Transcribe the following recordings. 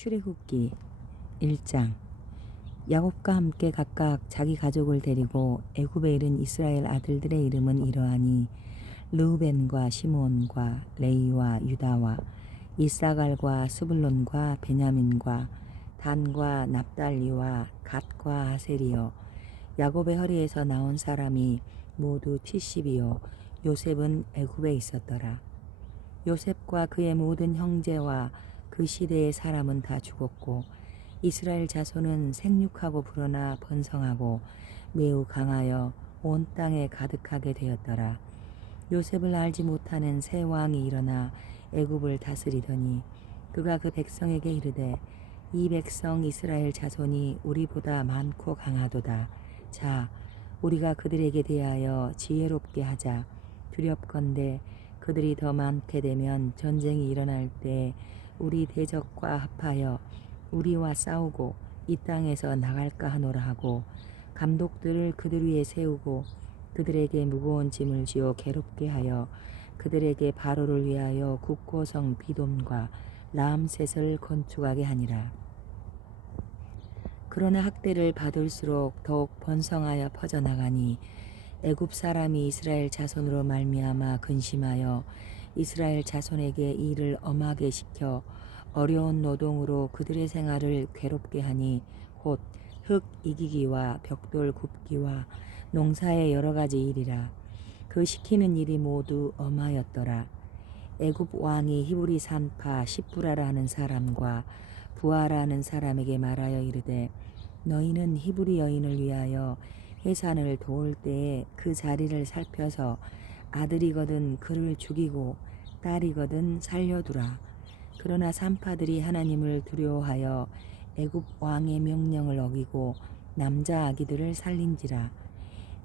출애굽기 1장. 야곱과 함께 각각 자기 가족을 데리고 애굽에 이른 이스라엘 아들들의 이름은 이러하니 르우벤과 시므온과 레위와 유다와 이사갈과 스불론과 베냐민과 단과 납달리와 갓과 아셀이요. 야곱의 허리에서 나온 사람이 모두 70이요. 요셉은 애굽에 있었더라. 요셉과 그의 모든 형제와 그 시대의 사람은 다 죽었고 이스라엘 자손은 생육하고 불어나 번성하고 매우 강하여 온 땅에 가득하게 되었더라. 요셉을 알지 못하는 새 왕이 일어나 애굽을 다스리더니 그가 그 백성에게 이르되 이 백성 이스라엘 자손이 우리보다 많고 강하도다. 자, 우리가 그들에게 대하여 지혜롭게 하자. 두렵건대 그들이 더 많게 되면 전쟁이 일어날 때 우리 대적과 합하여 우리와 싸우고 이 땅에서 나갈까 하노라 하고 감독들을 그들 위에 세우고 그들에게 무거운 짐을 지어 괴롭게 하여 그들에게 바로를 위하여 국고성 비돔과 라암셋을 건축하게 하니라. 그러나 학대를 받을수록 더욱 번성하여 퍼져나가니 애굽 사람이 이스라엘 자손으로 말미암아 근심하여 이스라엘 자손에게 일을 엄하게 시켜 어려운 노동으로 그들의 생활을 괴롭게 하니 곧 흙 이기기와 벽돌 굽기와 농사의 여러 가지 일이라. 그 시키는 일이 모두 엄하였더라. 애굽 왕이 히브리 산파 십부라라 하는 사람과 부하라 하는 사람에게 말하여 이르되 너희는 히브리 여인을 위하여 해산을 도울 때에 그 자리를 살펴서 아들이거든 그를 죽이고 딸이거든 살려두라. 그러나 산파들이 하나님을 두려워하여 애굽 왕의 명령을 어기고 남자 아기들을 살린지라.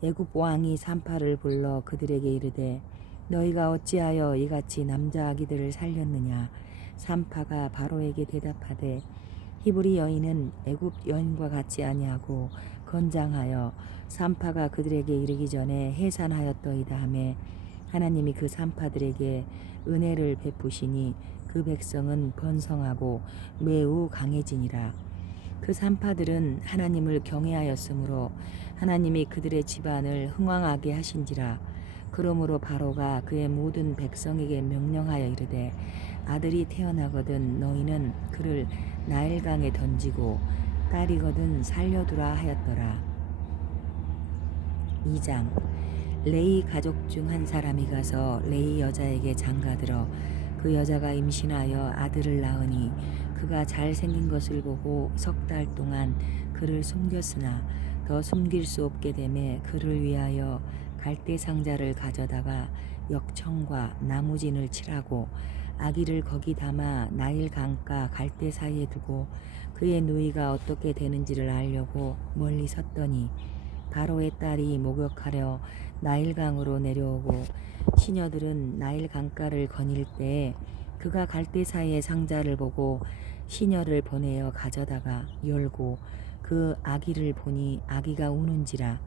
애굽 왕이 산파를 불러 그들에게 이르되 너희가 어찌하여 이같이 남자 아기들을 살렸느냐. 산파가 바로에게 대답하되 히브리 여인은 애굽 여인과 같이 아니하고 건장하여 산파가 그들에게 이르기 전에 해산하였더이다 하매 하나님이 그 산파들에게 은혜를 베푸시니 그 백성은 번성하고 매우 강해지니라. 그 산파들은 하나님을 경외하였으므로 하나님이 그들의 집안을 흥왕하게 하신지라. 그러므로 바로가 그의 모든 백성에게 명령하여 이르되 아들이 태어나거든 너희는 그를 나일강에 던지고 딸이거든 살려두라 하였더라. 2장. 레위 가족 중 한 사람이 가서 레위 여자에게 장가들어 그 여자가 임신하여 아들을 낳으니 그가 잘생긴 것을 보고 3달 동안 그를 숨겼으나 더 숨길 수 없게 되매 그를 위하여 갈대 상자를 가져다가 역청과 나무진을 칠하고 아기를 거기 담아 나일 강가 갈대 사이에 두고 그의 누이가 어떻게 되는지를 알려고 멀리 섰더니 바로의 딸이 목욕하려 나일강으로 내려오고 시녀들은 나일 강가를 거닐 때에 그가 갈대 사이의 상자를 보고 시녀를 보내어 가져다가 열고 그 아기를 보니 아기가 우는지라.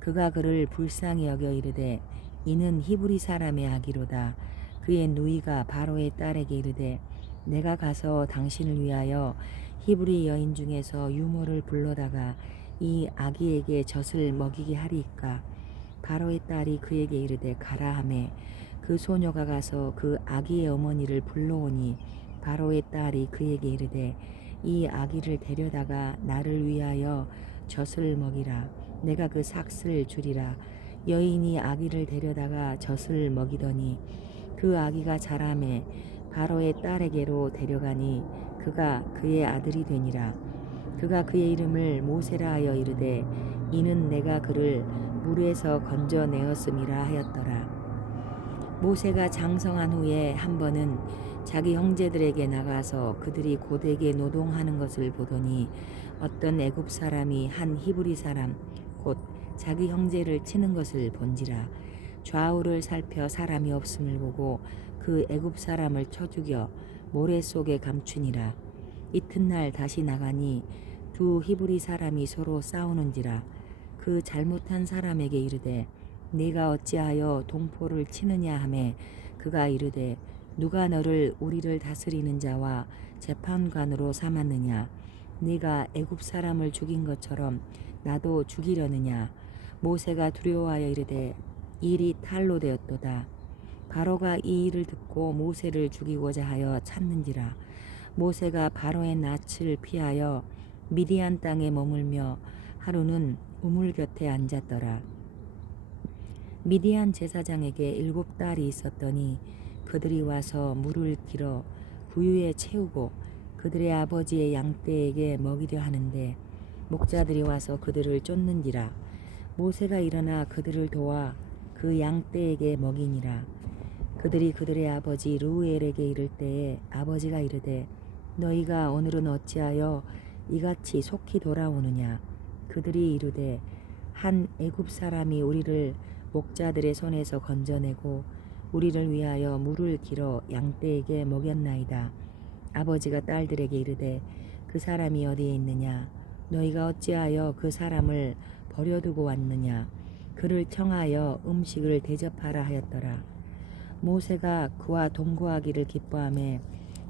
그가 그를 불쌍히 여겨 이르되 이는 히브리 사람의 아기로다. 그의 누이가 바로의 딸에게 이르되 내가 가서 당신을 위하여 히브리 여인 중에서 유모를 불러다가 이 아기에게 젖을 먹이게 하리이까. 바로의 딸이 그에게 이르되 가라 하매 그 소녀가 가서 그 아기의 어머니를 불러오니 바로의 딸이 그에게 이르되 이 아기를 데려다가 나를 위하여 젖을 먹이라. 내가 그 삭슬 주리라. 여인이 아기를 데려다가 젖을 먹이더니 그 아기가 자라매 바로의 딸에게로 데려가니 그가 그의 아들이 되니라. 그가 그의 이름을 모세라 하여 이르되 이는 내가 그를 물에서 건져내었음이라 하였더라. 모세가 장성한 후에 한 번은 자기 형제들에게 나가서 그들이 고되게 노동하는 것을 보더니 어떤 애굽 사람이 한 히브리 사람 곧 자기 형제를 치는 것을 본지라. 좌우를 살펴 사람이 없음을 보고 그 애굽 사람을 쳐 죽여 모래 속에 감추니라. 이튿날 다시 나가니 두 히브리 사람이 서로 싸우는지라. 그 잘못한 사람에게 이르되 네가 어찌하여 동포를 치느냐 하매 그가 이르되 누가 너를 우리를 다스리는 자와 재판관으로 삼았느냐? 네가 애굽 사람을 죽인 것처럼 나도 죽이려느냐? 모세가 두려워하여 이르되 일이 탈로 되었도다. 바로가 이 일을 듣고 모세를 죽이고자 하여 찾는지라. 모세가 바로의 낯을 피하여 미디안 땅에 머물며 하루는 우물 곁에 앉았더라. 미디안 제사장에게 7딸이 있었더니 그들이 와서 물을 길어 구유에 채우고 그들의 아버지의 양떼에게 먹이려 하는데 목자들이 와서 그들을 쫓는지라. 모세가 일어나 그들을 도와 그 양떼에게 먹이니라. 그들이 그들의 아버지 르우엘에게 이를 때에 아버지가 이르되 너희가 오늘은 어찌하여 이같이 속히 돌아오느냐? 그들이 이르되 한 애굽 사람이 우리를 목자들의 손에서 건져내고 우리를 위하여 물을 길어 양떼에게 먹였나이다. 아버지가 딸들에게 이르되 그 사람이 어디에 있느냐? 너희가 어찌하여 그 사람을 버려두고 왔느냐? 그를 청하여 음식을 대접하라 하였더라. 모세가 그와 동거하기를 기뻐하며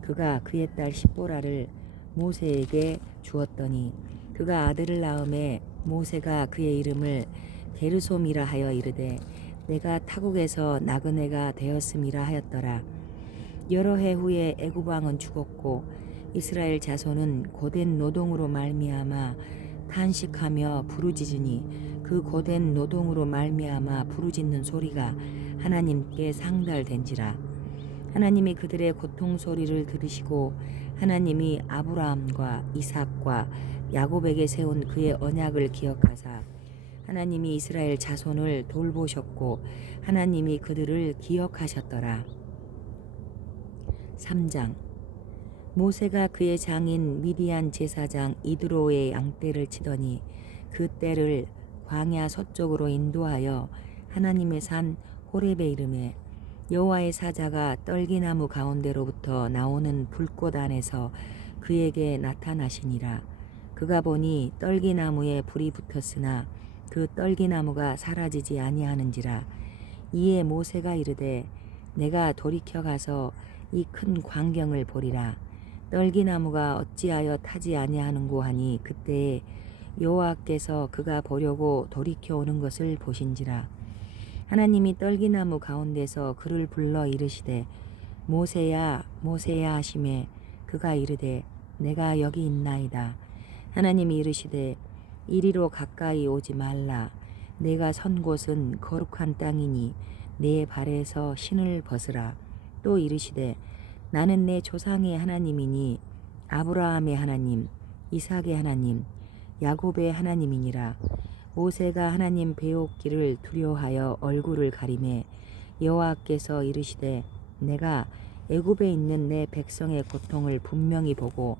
그가 그의 딸 십보라를 모세에게 주었더니 그가 아들을 낳음에 모세가 그의 이름을 게르솜이라 하여 이르되 내가 타국에서 나그네가 되었음이라 하였더라. 여러 해 후에 애굽 왕은 죽었고 이스라엘 자손은 고된 노동으로 말미암아 탄식하며 부르짖으니 그 고된 노동으로 말미암아 부르짖는 소리가 하나님께 상달된지라. 하나님이 그들의 고통 소리를 들으시고 하나님이 아브라함과 이삭과 야곱에게 세운 그의 언약을 기억하사 하나님이 이스라엘 자손을 돌보셨고 하나님이 그들을 기억하셨더라. 3장. 모세가 그의 장인 미디안 제사장 이드로의 양떼를 치더니 그 떼를 광야 서쪽으로 인도하여 하나님의 산 호렙에 이르매 여호와의 사자가 떨기나무 가운데로부터 나오는 불꽃 안에서 그에게 나타나시니라. 그가 보니 떨기나무에 불이 붙었으나 그 떨기나무가 사라지지 아니하는지라. 이에 모세가 이르되 내가 돌이켜 가서 이 큰 광경을 보리라. 떨기나무가 어찌하여 타지 아니하는고 하니 그때에 여호와께서 그가 보려고 돌이켜 오는 것을 보신지라. 하나님이 떨기나무 가운데서 그를 불러 이르시되 모세야 모세야 하시매 그가 이르되 내가 여기 있나이다. 하나님이 이르시되 이리로 가까이 오지 말라. 내가 선 곳은 거룩한 땅이니 내 발에서 신을 벗으라. 또 이르시되 나는 내 조상의 하나님이니 아브라함의 하나님 이삭의 하나님 야곱의 하나님이니라. 모세가 하나님 배웠기를 두려워하여 얼굴을 가리매 여호와께서 이르시되 내가 애굽에 있는 내 백성의 고통을 분명히 보고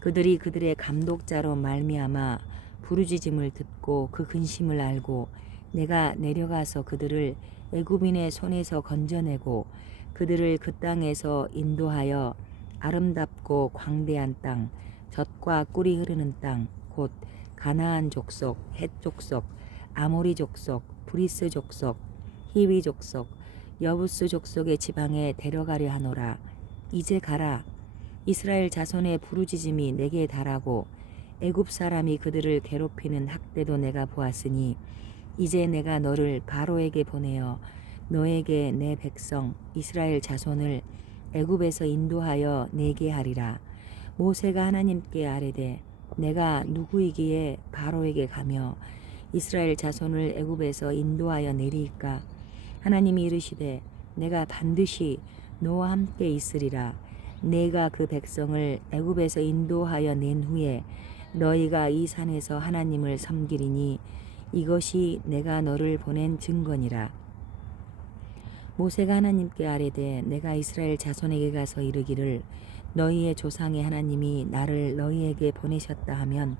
그들이 그들의 감독자로 말미암아 부르짖음을 듣고 그 근심을 알고 내가 내려가서 그들을 애굽인의 손에서 건져내고 그들을 그 땅에서 인도하여 아름답고 광대한 땅 젖과 꿀이 흐르는 땅 곧 가나안 족속, 헷 족속, 아모리 족속, 브리스 족속, 히위 족속, 여부스 족속의 지방에 데려가려 하노라. 이제 가라. 이스라엘 자손의 부르짖음이 내게 달하고 애굽 사람이 그들을 괴롭히는 학대도 내가 보았으니 이제 내가 너를 바로에게 보내어 너에게 내 백성 이스라엘 자손을 애굽에서 인도하여 내게 하리라. 모세가 하나님께 아뢰되 내가 누구이기에 바로에게 가며 이스라엘 자손을 애굽에서 인도하여 내리이까? 하나님이 이르시되 내가 반드시 너와 함께 있으리라. 내가 그 백성을 애굽에서 인도하여 낸 후에 너희가 이 산에서 하나님을 섬기리니 이것이 내가 너를 보낸 증거니라. 모세가 하나님께 아뢰되 내가 이스라엘 자손에게 가서 이르기를 너희의 조상의 하나님이 나를 너희에게 보내셨다 하면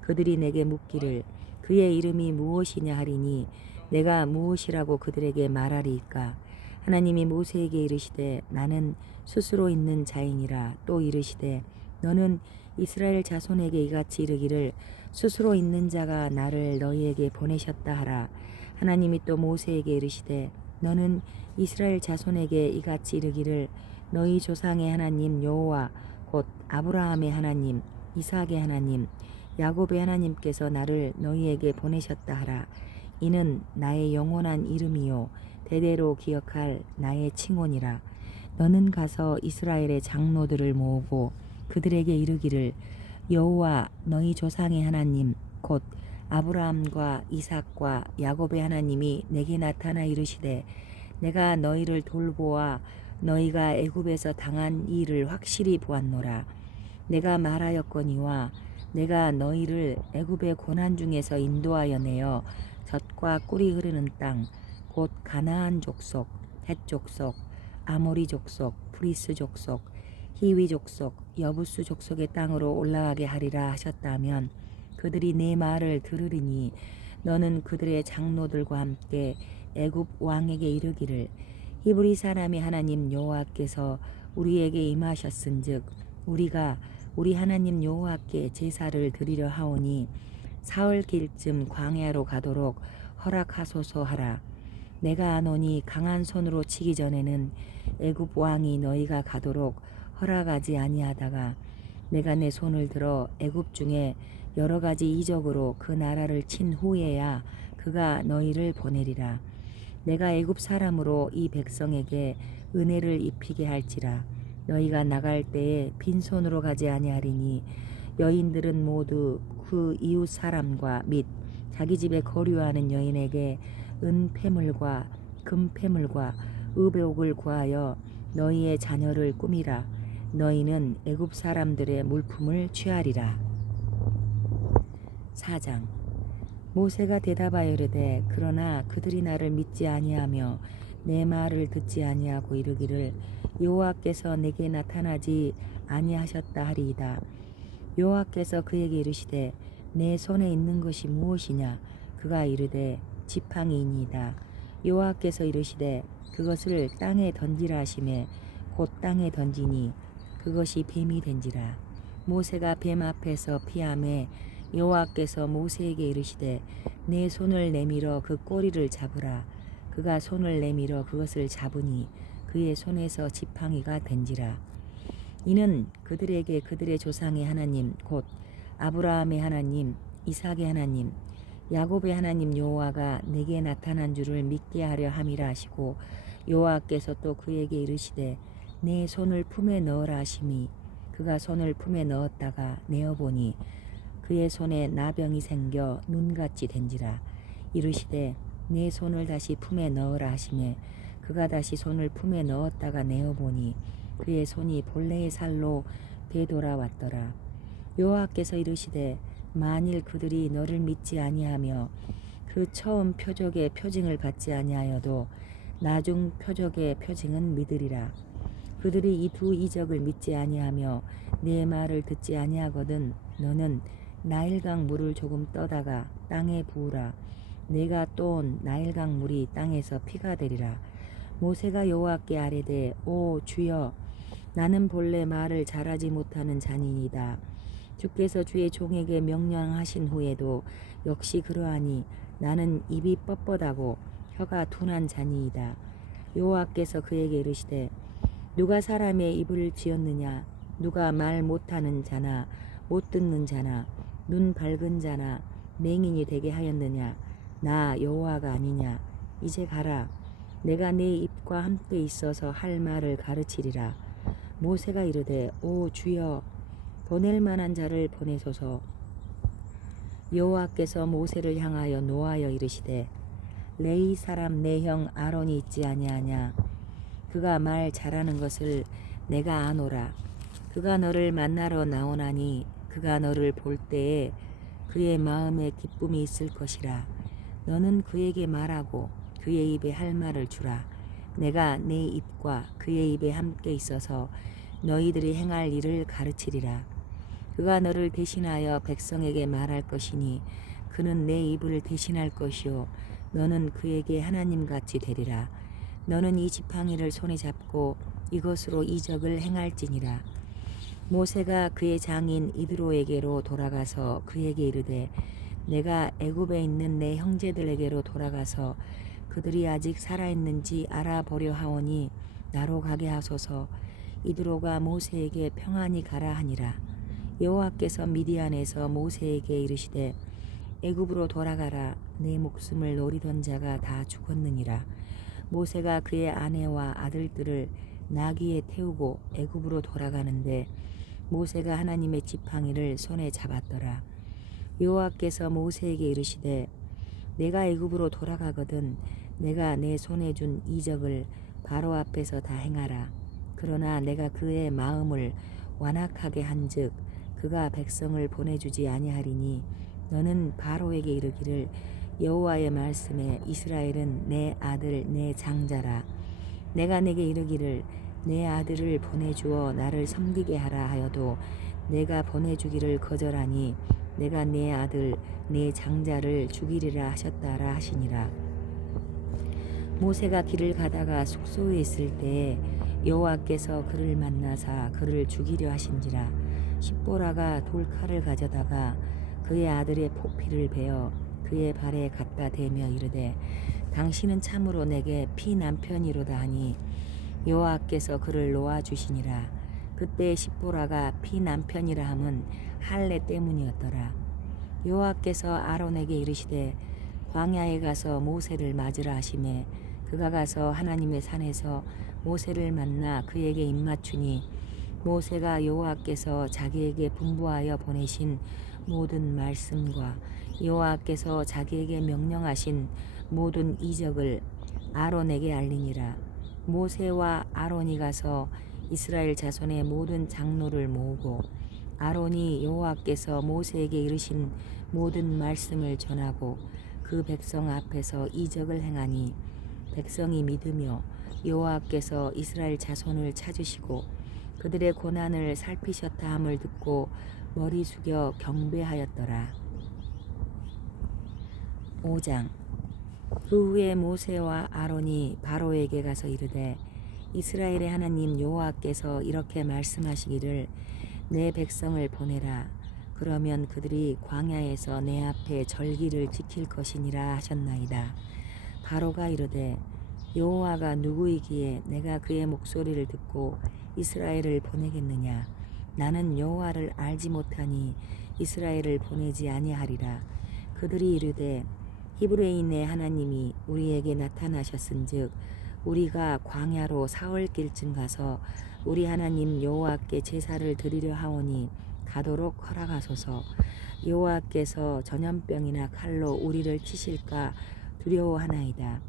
그들이 내게 묻기를 그의 이름이 무엇이냐 하리니 내가 무엇이라고 그들에게 말하리이까? 하나님이 모세에게 이르시되 나는 스스로 있는 자이니라. 또 이르시되 너는 이스라엘 자손에게 이같이 이르기를 스스로 있는 자가 나를 너희에게 보내셨다 하라. 하나님이 또 모세에게 이르시되 너는 이스라엘 자손에게 이같이 이르기를 너희 조상의 하나님 여호와 곧 아브라함의 하나님, 이삭의 하나님, 야곱의 하나님께서 나를 너희에게 보내셨다 하라. 이는 나의 영원한 이름이요 대대로 기억할 나의 칭혼이라. 너는 가서 이스라엘의 장로들을 모으고 그들에게 이르기를 여호와 너희 조상의 하나님 곧 아브라함과 이삭과 야곱의 하나님이 내게 나타나 이르시되 내가 너희를 돌보아 너희가 애굽에서 당한 일을 확실히 보았노라. 내가 말하였거니와 내가 너희를 애굽의 고난 중에서 인도하여 내어 젖과 꿀이 흐르는 땅 곧 가나안 족속, 헷 족속, 아모리 족속, 브리스 족속, 히위 족속, 여부스 족속의 땅으로 올라가게 하리라 하셨다면 그들이 내 말을 들으리니 너는 그들의 장로들과 함께 애굽 왕에게 이르기를 히브리 사람의 하나님 여호와께서 우리에게 임하셨은즉 우리가 우리 하나님 여호와께 제사를 드리려 하오니 사흘 길쯤 광야로 가도록 허락하소서 하라. 내가 아노니 강한 손으로 치기 전에는 애굽 왕이 너희가 가도록 허락하지 아니하다가 내가 내 손을 들어 애굽 중에 여러 가지 이적으로 그 나라를 친 후에야 그가 너희를 보내리라. 내가 애굽 사람으로 이 백성에게 은혜를 입히게 할지라. 너희가 나갈 때에 빈손으로 가지 아니하리니 여인들은 모두 그 이웃 사람과 및 자기 집에 거류하는 여인에게 은폐물과 금폐물과 의복을 구하여 너희의 자녀를 꾸미라. 너희는 애굽 사람들의 물품을 취하리라. 4장. 모세가 대답하여 이르되 그러나 그들이 나를 믿지 아니하며 내 말을 듣지 아니하고 이르기를 여호와께서 내게 나타나지 아니하셨다 하리이다. 여호와께서 그에게 이르시되 내 손에 있는 것이 무엇이냐? 그가 이르되 지팡이이니이다. 여호와께서 이르시되 그것을 땅에 던지라 하시매 곧 땅에 던지니 그것이 뱀이 된지라. 모세가 뱀 앞에서 피하매 여호와께서 모세에게 이르시되 내 손을 내밀어 그 꼬리를 잡으라. 그가 손을 내밀어 그것을 잡으니 그의 손에서 지팡이가 된지라. 이는 그들에게 그들의 조상의 하나님 곧 아브라함의 하나님, 이삭의 하나님, 야곱의 하나님 여호와가 내게 나타난 줄을 믿게 하려 함이라 하시고 여호와께서 또 그에게 이르시되 내 손을 품에 넣으라 하시니 그가 손을 품에 넣었다가 내어보니 그의 손에 나병이 생겨 눈같이 된지라. 이르시되 내 손을 다시 품에 넣으라 하시매 그가 다시 손을 품에 넣었다가 내어보니 그의 손이 본래의 살로 되돌아왔더라. 여호와께서 이르시되 만일 그들이 너를 믿지 아니하며 그 처음 표적의 표징을 받지 아니하여도 나중 표적의 표징은 믿으리라. 그들이 이 두 이적을 믿지 아니하며 내 말을 듣지 아니하거든 너는 나일강 물을 조금 떠다가 땅에 부으라. 내가 또온 나일강 물이 땅에서 피가 되리라. 모세가 여호와께 아뢰되 오 주여 나는 본래 말을 잘하지 못하는 자니이다. 주께서 주의 종에게 명령하신 후에도 역시 그러하니 나는 입이 뻣뻣하고 혀가 둔한 자니이다. 여호와께서 그에게 이르시되 누가 사람의 입을 지었느냐? 누가 말 못하는 자나 못 듣는 자나 눈 밝은 자나 맹인이 되게 하였느냐? 나 여호와가 아니냐? 이제 가라. 내가 네 입과 함께 있어서 할 말을 가르치리라. 모세가 이르되 오 주여 보낼 만한 자를 보내소서. 여호와께서 모세를 향하여 노하여 이르시되 레위 사람 내 형 아론이 있지 아니하냐? 그가 말 잘하는 것을 내가 아노라. 그가 너를 만나러 나오나니 그가 너를 볼 때에 그의 마음에 기쁨이 있을 것이라. 너는 그에게 말하고 그의 입에 할 말을 주라. 내가 내 입과 그의 입에 함께 있어서 너희들이 행할 일을 가르치리라. 그가 너를 대신하여 백성에게 말할 것이니 그는 내 입을 대신할 것이요 너는 그에게 하나님같이 되리라. 너는 이 지팡이를 손에 잡고 이것으로 이적을 행할지니라. 모세가 그의 장인 이드로에게로 돌아가서 그에게 이르되 내가 애굽에 있는 내 형제들에게로 돌아가서 그들이 아직 살아있는지 알아보려 하오니 나로 가게 하소서. 이드로가 모세에게 평안히 가라 하니라. 여호와께서 미디안에서 모세에게 이르시되 애굽으로 돌아가라. 내 목숨을 노리던 자가 다 죽었느니라. 모세가 그의 아내와 아들들을 나귀에 태우고 애굽으로 돌아가는데 모세가 하나님의 지팡이를 손에 잡았더라. 여호와께서 모세에게 이르시되 내가 애굽으로 돌아가거든 내가 내 손에 준 이적을 바로 앞에서 다 행하라. 그러나 내가 그의 마음을 완악하게 한즉 그가 백성을 보내주지 아니하리니 너는 바로에게 이르기를 여호와의 말씀에 이스라엘은 내 아들 내 장자라. 내가 내게 이르기를 내 아들을 보내주어 나를 섬기게 하라 하여도 내가 보내주기를 거절하니 내가 내 아들 내 장자를 죽이리라 하셨다라 하시니라. 모세가 길을 가다가 숙소에 있을 때에 여호와께서 그를 만나사 그를 죽이려 하신지라. 십보라가 돌칼을 가져다가 그의 아들의 포피를 베어 그의 발에 갖다 대며 이르되 당신은 참으로 내게 피남편이로다 하니 여호와께서 그를 놓아주시니라. 그때 십보라가 피남편이라 함은 할례 때문이었더라. 여호와께서 아론에게 이르시되 광야에 가서 모세를 맞으라 하시매 그가 가서 하나님의 산에서 모세를 만나 그에게 입맞추니 모세가 여호와께서 자기에게 분부하여 보내신 모든 말씀과 여호와께서 자기에게 명령하신 모든 이적을 아론에게 알리니라. 모세와 아론이 가서 이스라엘 자손의 모든 장로를 모으고 아론이 여호와께서 모세에게 이르신 모든 말씀을 전하고 그 백성 앞에서 이적을 행하니 백성이 믿으며 여호와께서 이스라엘 자손을 찾으시고 그들의 고난을 살피셨다 함을 듣고 머리 숙여 경배하였더라. 5장. 그 후에 모세와 아론이 바로에게 가서 이르되 이스라엘의 하나님 여호와께서 이렇게 말씀하시기를 내 백성을 보내라. 그러면 그들이 광야에서 내 앞에 절기를 지킬 것이니라 하셨나이다. 바로가 이르되 여호와가 누구이기에 내가 그의 목소리를 듣고 이스라엘을 보내겠느냐. 나는 여호와를 알지 못하니 이스라엘을 보내지 아니하리라. 그들이 이르되 히브리인의 하나님이 우리에게 나타나셨은즉 우리가 광야로 사흘길쯤 가서 우리 하나님 여호와께 제사를 드리려 하오니 가도록 허락하소서. 여호와께서 전염병이나 칼로 우리를 치실까 두려워하나이다.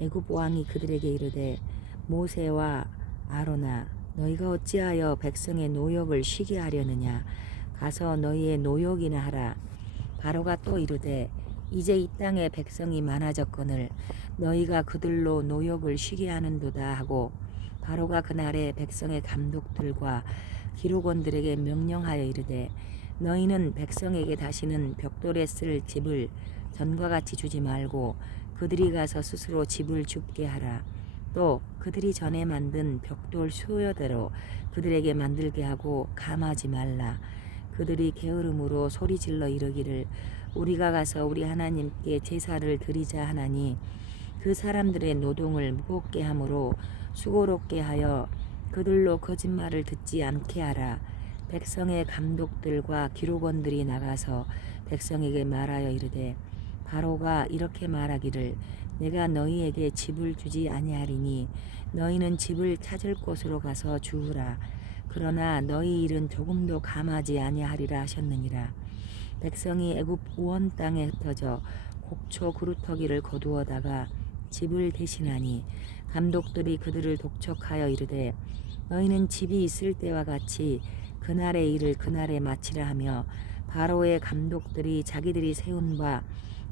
애굽 왕이 그들에게 이르되 모세와 아론아 너희가 어찌하여 백성의 노역을 쉬게 하려느냐. 가서 너희의 노역이나 하라. 바로가 또 이르되 이제 이 땅에 백성이 많아졌거늘 너희가 그들로 노역을 쉬게 하는도다 하고 바로가 그날에 백성의 감독들과 기록원들에게 명령하여 이르되 너희는 백성에게 다시는 벽돌에 쓸 집을 전과 같이 주지 말고 그들이 가서 스스로 집을 줍게 하라. 또 그들이 전에 만든 벽돌 수요대로 그들에게 만들게 하고 감하지 말라. 그들이 게으름으로 소리질러 이르기를 우리가 가서 우리 하나님께 제사를 드리자 하나니 그 사람들의 노동을 무겁게 함으로 수고롭게 하여 그들로 거짓말을 듣지 않게 하라. 백성의 감독들과 기록원들이 나가서 백성에게 말하여 이르되 바로가 이렇게 말하기를 내가 너희에게 집을 주지 아니하리니 너희는 집을 찾을 곳으로 가서 주우라. 그러나 너희 일은 조금도 감하지 아니하리라 하셨느니라. 백성이 애굽 우원 땅에 흩어져 곡초 그루터기를 거두어다가 집을 대신하니 감독들이 그들을 독촉하여 이르되 너희는 집이 있을 때와 같이 그날의 일을 그날에 마치라 하며 바로의 감독들이 자기들이 세운 바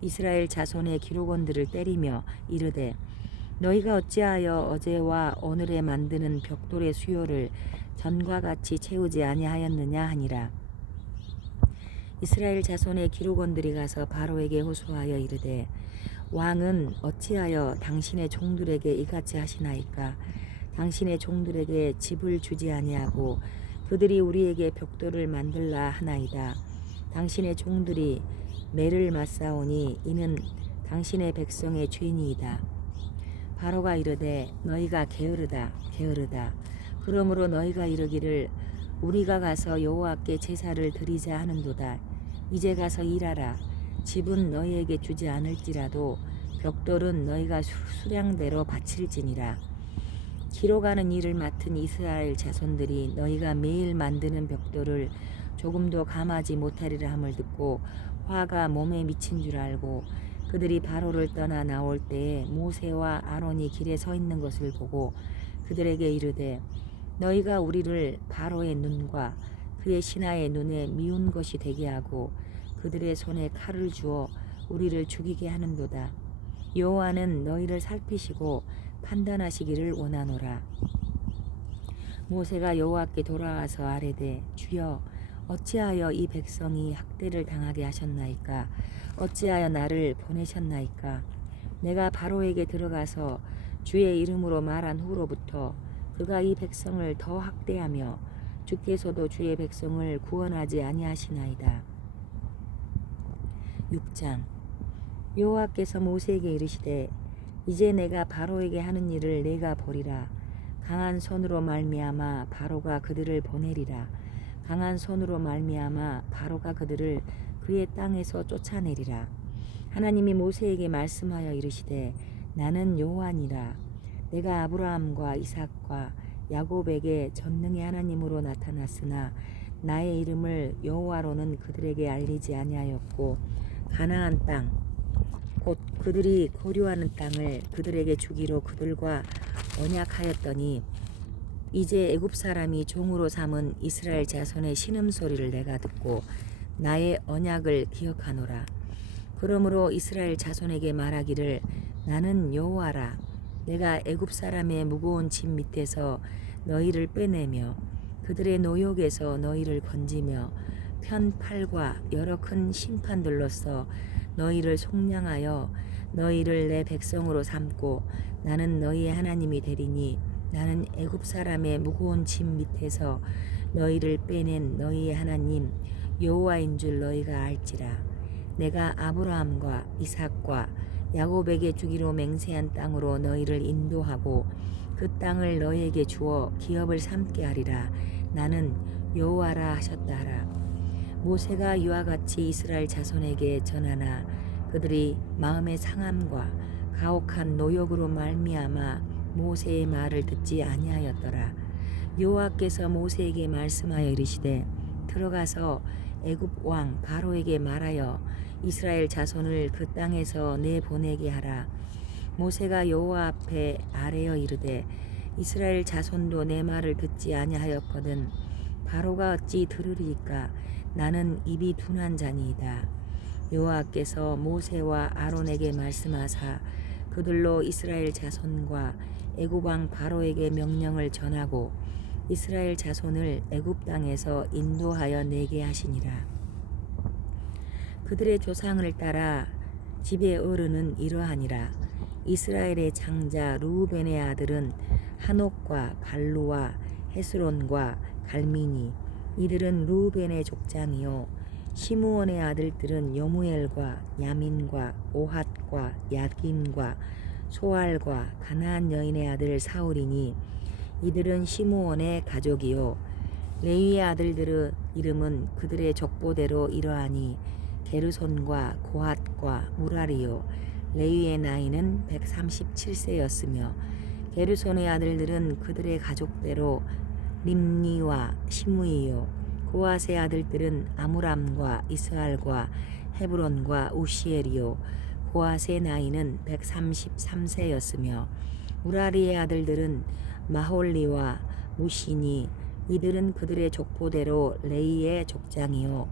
이스라엘 자손의 기록원들을 때리며 이르되 너희가 어찌하여 어제와 오늘에 만드는 벽돌의 수요를 전과 같이 채우지 아니하였느냐 하니라. 이스라엘 자손의 기록원들이 가서 바로에게 호소하여 이르되 왕은 어찌하여 당신의 종들에게 이같이 하시나이까. 당신의 종들에게 집을 주지 아니하고 그들이 우리에게 벽돌을 만들라 하나이다. 당신의 종들이 매를 맞사오니 이는 당신의 백성의 죄니이다. 바로가 이르되 너희가 게으르다 게으르다. 그러므로 너희가 이르기를 우리가 가서 여호와께 제사를 드리자 하는도다. 이제 가서 일하라. 집은 너희에게 주지 않을지라도 벽돌은 너희가 수량대로 바칠지니라. 기록하는 일을 맡은 이스라엘 자손들이 너희가 매일 만드는 벽돌을 조금도 감하지 못하리라 함을 듣고 화가 몸에 미친 줄 알고 그들이 바로를 떠나 나올 때에 모세와 아론이 길에 서 있는 것을 보고 그들에게 이르되 너희가 우리를 바로의 눈과 그의 신하의 눈에 미운 것이 되게 하고 그들의 손에 칼을 주어 우리를 죽이게 하는도다. 여호와는 너희를 살피시고 판단하시기를 원하노라. 모세가 여호와께 돌아와서 아뢰되 주여 어찌하여 이 백성이 학대를 당하게 하셨나이까? 어찌하여 나를 보내셨나이까? 내가 바로에게 들어가서 주의 이름으로 말한 후로부터 그가 이 백성을 더 학대하며 주께서도 주의 백성을 구원하지 아니하시나이다. 6장. 여호와께서 모세에게 이르시되 이제 내가 바로에게 하는 일을 내가 보리라. 강한 손으로 말미암아 바로가 그들을 보내리라. 강한 손으로 말미암아 바로가 그들을 그의 땅에서 쫓아내리라. 하나님이 모세에게 말씀하여 이르시되 나는 여호와니라. 내가 아브라함과 이삭과 야곱에게 전능의 하나님으로 나타났으나 나의 이름을 여호와로는 그들에게 알리지 아니하였고 가나안 땅 곧 그들이 거류하는 땅을 그들에게 주기로 그들과 언약하였더니 이제 애굽 사람이 종으로 삼은 이스라엘 자손의 신음소리를 내가 듣고 나의 언약을 기억하노라. 그러므로 이스라엘 자손에게 말하기를 나는 여호와라. 내가 애굽 사람의 무거운 짐 밑에서 너희를 빼내며 그들의 노역에서 너희를 건지며 편팔과 여러 큰 심판들로서 너희를 속량하여 너희를 내 백성으로 삼고 나는 너희의 하나님이 되리니 나는 애굽 사람의 무거운 짐 밑에서 너희를 빼낸 너희의 하나님 여호와인 줄 너희가 알지라. 내가 아브라함과 이삭과 야곱에게 주기로 맹세한 땅으로 너희를 인도하고 그 땅을 너희에게 주어 기업을 삼게 하리라. 나는 여호와라 하셨다 하라. 모세가 이와 같이 이스라엘 자손에게 전하나 그들이 마음의 상함과 가혹한 노역으로 말미암아 모세의 말을 듣지 아니하였더라. 여호와께서 모세에게 말씀하여 이르시되 들어가서 애굽 왕 바로에게 말하여 이스라엘 자손을 그 땅에서 내보내게 하라. 모세가 여호와 앞에 아뢰어 이르되 이스라엘 자손도 내 말을 듣지 아니하였거든 바로가 어찌 들으리까? 나는 입이 둔한 자니이다. 여호와께서 모세와 아론에게 말씀하사 그들로 이스라엘 자손과 애굽 왕 바로에게 명령을 전하고 이스라엘 자손을 애굽 땅에서 인도하여 내게 하시니라. 그들의 조상을 따라 집의 어른은 이러하니라. 이스라엘의 장자 르우벤의 아들은 한옥과 발루와 헤스론과 갈미니 이들은 르우벤의 족장이요 시므온의 아들들은 여무엘과 야민과 오핫과 야긴과 소알과 가나안 여인의 아들 사울이니 이들은 시므온의 가족이요 레위의 아들들의 이름은 그들의 족보대로 이러하니 게르손과 고핫과 무라리요 레위의 나이는 137세였으며 게르손의 아들들은 그들의 가족대로 림니와 시므이요 고핫의 아들들은 아므람과 이스할과 헤브론과 우시엘이요 고핫의 나이는 133세였으며 무라리의 아들들은 마홀리와 무시니 이들은 그들의 족보대로 레이의 족장이요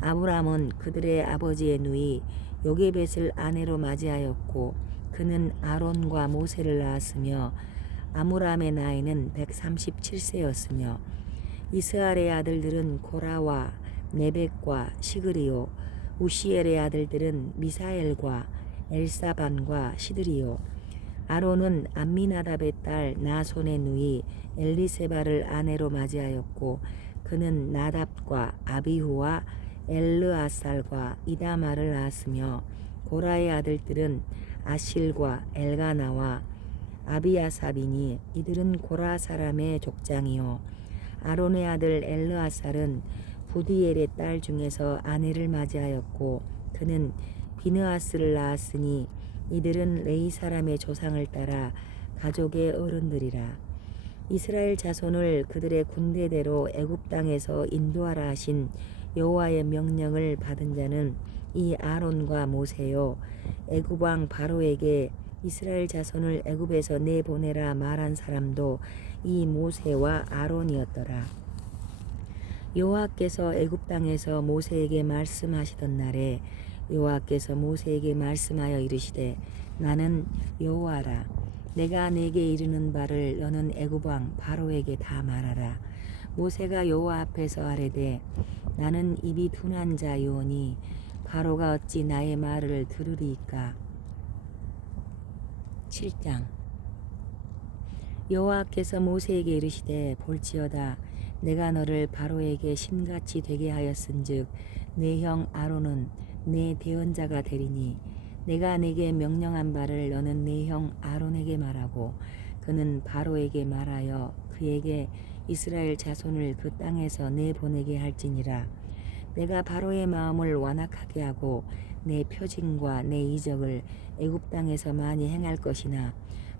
아므람은 그들의 아버지의 누이 요게벳을 아내로 맞이하였고 그는 아론과 모세를 낳았으며 아므람의 나이는 137세였으며 이스할의 아들들은 고라와 네벡과 시그리요 우시엘의 아들들은 미사엘과 엘사반과 시드리요 아론은 암미나답의 딸 나손의 누이 엘리세바를 아내로 맞이하였고 그는 나답과 아비후와 엘르아살과 이다마를 낳았으며 고라의 아들들은 아실과 엘가나와 아비아삽이니 이들은 고라 사람의 족장이요 아론의 아들 엘르아살은 부디엘의 딸 중에서 아내를 맞이하였고 그는 비느하스를 낳았으니 이들은 레위 사람의 조상을 따라 가족의 어른들이라. 이스라엘 자손을 그들의 군대대로 애굽 땅에서 인도하라 하신 여호와의 명령을 받은 자는 이 아론과 모세요. 애굽 왕 바로에게 이스라엘 자손을 애굽에서 내보내라 말한 사람도 이 모세와 아론이었더라. 여호와께서 애굽 땅에서 모세에게 말씀하시던 날에 여호와께서 모세에게 말씀하여 이르시되 나는 여호와라. 내가 내게 이르는 바를 너는 애굽 왕 바로에게 다 말하라. 모세가 여호와 앞에서 아뢰되 나는 입이 둔한 자요니 바로가 어찌 나의 말을 들으리이까. 7장. 여호와께서 모세에게 이르시되 볼지어다 내가 너를 바로에게 신같이 되게 하였은즉 내 형 아론은 내 대언자가 되리니 내가 내게 명령한 바를 너는 내 형 아론에게 말하고 그는 바로에게 말하여 그에게 이스라엘 자손을 그 땅에서 내보내게 할지니라. 내가 바로의 마음을 완악하게 하고 내 표징과 내 이적을 애굽 땅에서 많이 행할 것이나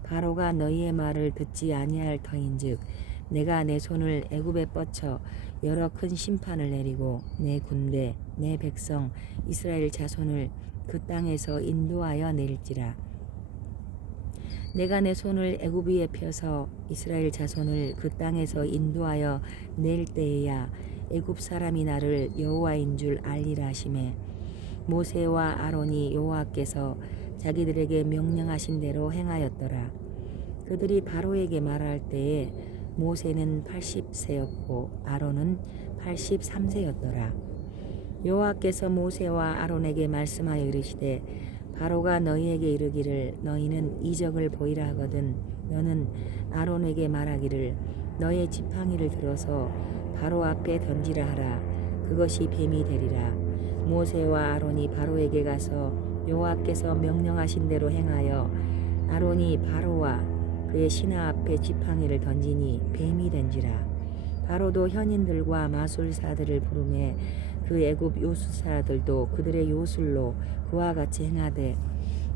바로가 너희의 말을 듣지 아니할 터인즉 내가 내 손을 애굽에 뻗쳐 여러 큰 심판을 내리고 내 군대 내 백성 이스라엘 자손을 그 땅에서 인도하여 내릴지라. 내가 내 손을 애굽 위에 펴서 이스라엘 자손을 그 땅에서 인도하여 낼 때에야 애굽 사람이 나를 여호와인 줄 알리라 하시매 모세와 아론이 여호와께서 자기들에게 명령하신 대로 행하였더라. 그들이 바로에게 말할 때에 모세는 80세였고 아론은 83세였더라. 여호와께서 모세와 아론에게 말씀하여 이르시되 바로가 너희에게 이르기를 너희는 이적을 보이라 하거든 너는 아론에게 말하기를 너의 지팡이를 들어서 바로 앞에 던지라 하라. 그것이 뱀이 되리라. 모세와 아론이 바로에게 가서 여호와께서 명령하신 대로 행하여 아론이 바로와 그의 신하 앞에 지팡이를 던지니 뱀이 된지라. 바로도 현인들과 마술사들을 부르매 그 애굽 요술사들도 그들의 요술로 그와 같이 행하되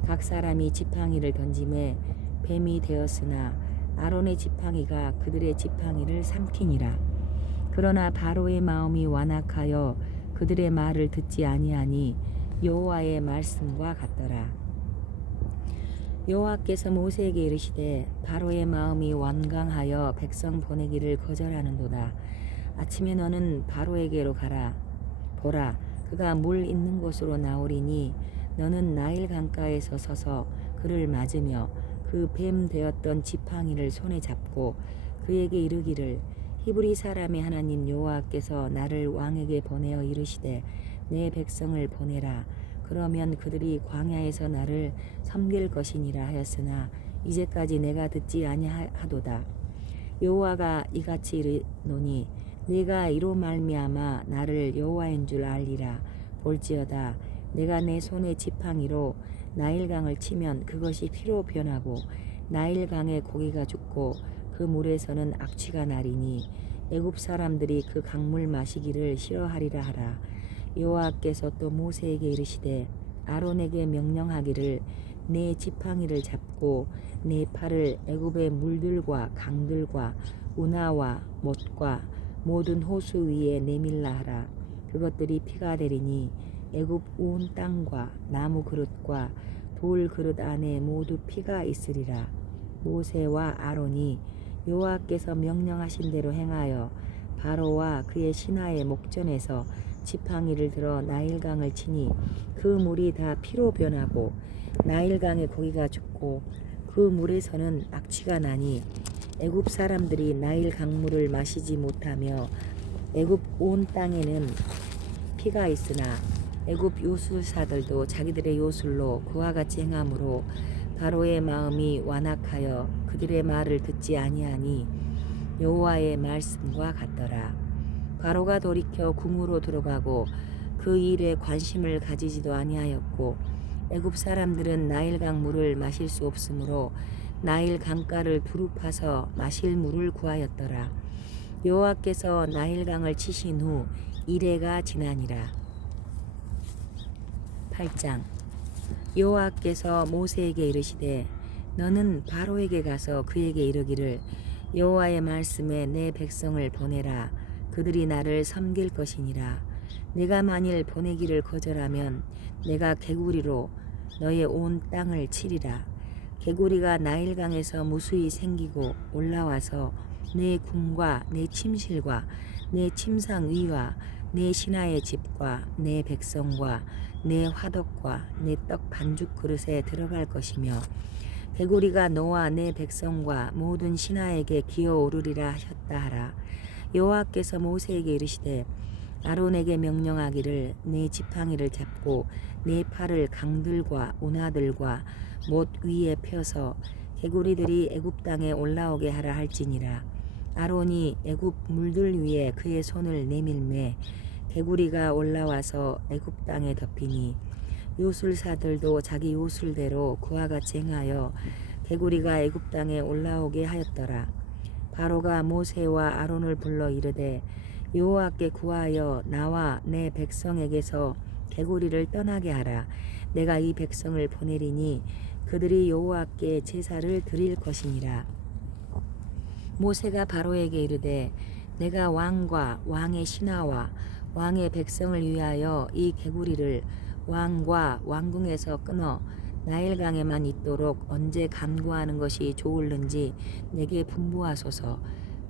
각 사람이 지팡이를 던짐에 뱀이 되었으나 아론의 지팡이가 그들의 지팡이를 삼키니라. 그러나 바로의 마음이 완악하여 그들의 말을 듣지 아니하니 여호와의 말씀과 같더라. 여호와께서 모세에게 이르시되 바로의 마음이 완강하여 백성 보내기를 거절하는도다. 아침에 너는 바로에게로 가라. 보라 그가 물 있는 곳으로 나오리니 너는 나일 강가에서 서서 그를 맞으며 그 뱀 되었던 지팡이를 손에 잡고 그에게 이르기를 히브리 사람의 하나님 여호와께서 나를 왕에게 보내어 이르시되 내 백성을 보내라. 그러면 그들이 광야에서 나를 섬길 것이니라 하였으나 이제까지 내가 듣지 아니하도다. 여호와가 이같이 이르노니 네가 이로 말미암아 나를 여호와인 줄 알리라. 볼지어다 내가 내 손의 지팡이로 나일강을 치면 그것이 피로 변하고 나일강의 고기가 죽고 그 물에서는 악취가 나리니 애굽 사람들이 그 강물 마시기를 싫어하리라 하라. 여호와께서 또 모세에게 이르시되 아론에게 명령하기를 내 지팡이를 잡고 내 팔을 애굽의 물들과 강들과 운하와 못과 모든 호수 위에 내밀라 하라. 그것들이 피가 되리니 애굽 온 땅과 나무 그릇과 돌 그릇 안에 모두 피가 있으리라. 모세와 아론이 여호와께서 명령하신 대로 행하여 바로와 그의 신하의 목전에서 지팡이를 들어 나일강을 치니 그 물이 다 피로 변하고 나일강의 고기가 죽고 그 물에서는 악취가 나니 애굽 사람들이 나일 강물을 마시지 못하며 애굽 온 땅에는 피가 있으나 애굽 요술사들도 자기들의 요술로 그와 같이 행함으로 바로의 마음이 완악하여 그들의 말을 듣지 아니하니 여호와의 말씀과 같더라. 바로가 돌이켜 궁으로 들어가고 그 일에 관심을 가지지도 아니하였고 애굽 사람들은 나일강 물을 마실 수 없으므로 나일 강가를 두루 파서 마실 물을 구하였더라. 여호와께서 나일강을 치신 후 이레가 지나니라. 8장. 여호와께서 모세에게 이르시되 너는 바로에게 가서 그에게 이르기를 여호와의 말씀에 내 백성을 보내라. 그들이 나를 섬길 것이니라. 내가 만일 보내기를 거절하면 내가 개구리로 너의 온 땅을 치리라. 개구리가 나일강에서 무수히 생기고 올라와서 내 궁과 내 침실과 내 침상 위와 내 신하의 집과 내 백성과 내 화덕과 내 떡 반죽 그릇에 들어갈 것이며 개구리가 너와 내 백성과 모든 신하에게 기어오르리라 하셨다 하라. 여호와께서 모세에게 이르시되 아론에게 명령하기를 내 지팡이를 잡고 내 팔을 강들과 운하들과 못 위에 펴서 개구리들이 애굽 땅에 올라오게 하라 할지니라. 아론이 애굽 물들 위에 그의 손을 내밀매 개구리가 올라와서 애굽 땅에 덮이니 요술사들도 자기 요술대로 그와 같이 행하여 개구리가 애굽 땅에 올라오게 하였더라. 바로가 모세와 아론을 불러 이르되 여호와께 구하여 나와 내 백성에게서 개구리를 떠나게 하라. 내가 이 백성을 보내리니 그들이 여호와께 제사를 드릴 것이니라. 모세가 바로에게 이르되 내가 왕과 왕의 신하와 왕의 백성을 위하여 이 개구리를 왕과 왕궁에서 끊어 나일강에만 있도록 언제 간구하는 것이 좋을는지 내게 분부하소서.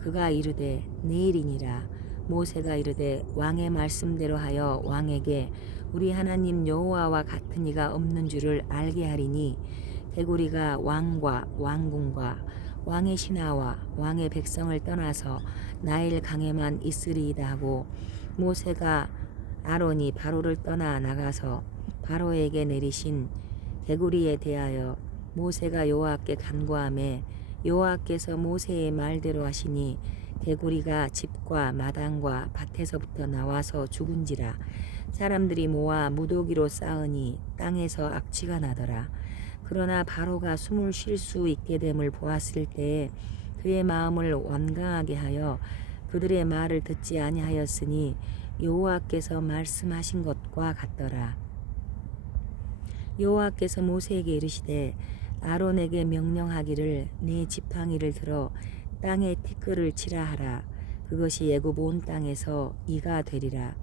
그가 이르되 내일이니라. 모세가 이르되 왕의 말씀대로 하여 왕에게 우리 하나님 여호와와 같은 이가 없는 줄을 알게 하리니 개구리가 왕과 왕궁과 왕의 신하와 왕의 백성을 떠나서 나일 강에만 있으리이다 하고 모세가 아론이 바로를 떠나 나가서 바로에게 내리신 개구리에 대하여 모세가 여호와께 간구하매 여호와께서 모세의 말대로 하시니 개구리가 집과 마당과 밭에서부터 나와서 죽은지라. 사람들이 모아 무더기로 쌓으니 땅에서 악취가 나더라. 그러나 바로가 숨을 쉴 수 있게 됨을 보았을 때에 그의 마음을 완강하게 하여 그들의 말을 듣지 아니하였으니 여호와께서 말씀하신 것과 같더라. 여호와께서 모세에게 이르시되 아론에게 명령하기를 네 지팡이를 들어 땅에 티끌을 치라 하라. 그것이 애굽 온 땅에서 이가 되리라.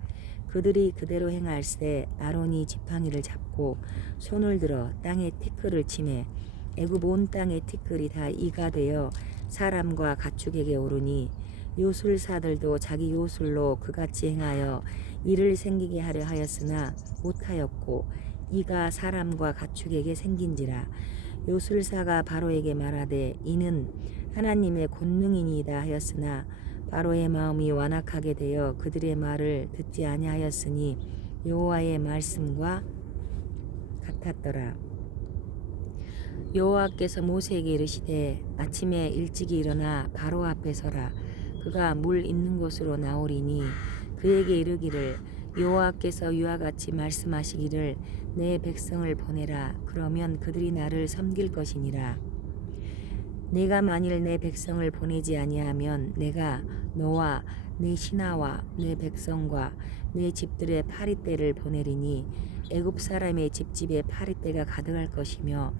그들이 그대로 행할세 아론이 지팡이를 잡고 손을 들어 땅에 티끌을 치매 애굽 온 땅의 티끌이 다 이가 되어 사람과 가축에게 오르니 요술사들도 자기 요술로 그같이 행하여 이를 생기게 하려 하였으나 못하였고 이가 사람과 가축에게 생긴지라. 요술사가 바로에게 말하되 이는 하나님의 권능이니이다 하였으나 바로의 마음이 완악하게 되어 그들의 말을 듣지 아니하였으니 여호와의 말씀과 같았더라. 여호와께서 모세에게 이르시되 아침에 일찍이 일어나 바로 앞에 서라. 그가 물 있는 곳으로 나오리니 그에게 이르기를 여호와께서 이와 같이 말씀하시기를 내 백성을 보내라. 그러면 그들이 나를 섬길 것이니라. 내가 만일 내 백성을 보내지 아니하면 내가 너와 내 신하와 내 백성과 내 집들의 파리떼를 보내리니 애굽 사람의 집집에 파리떼가 가득할 것이며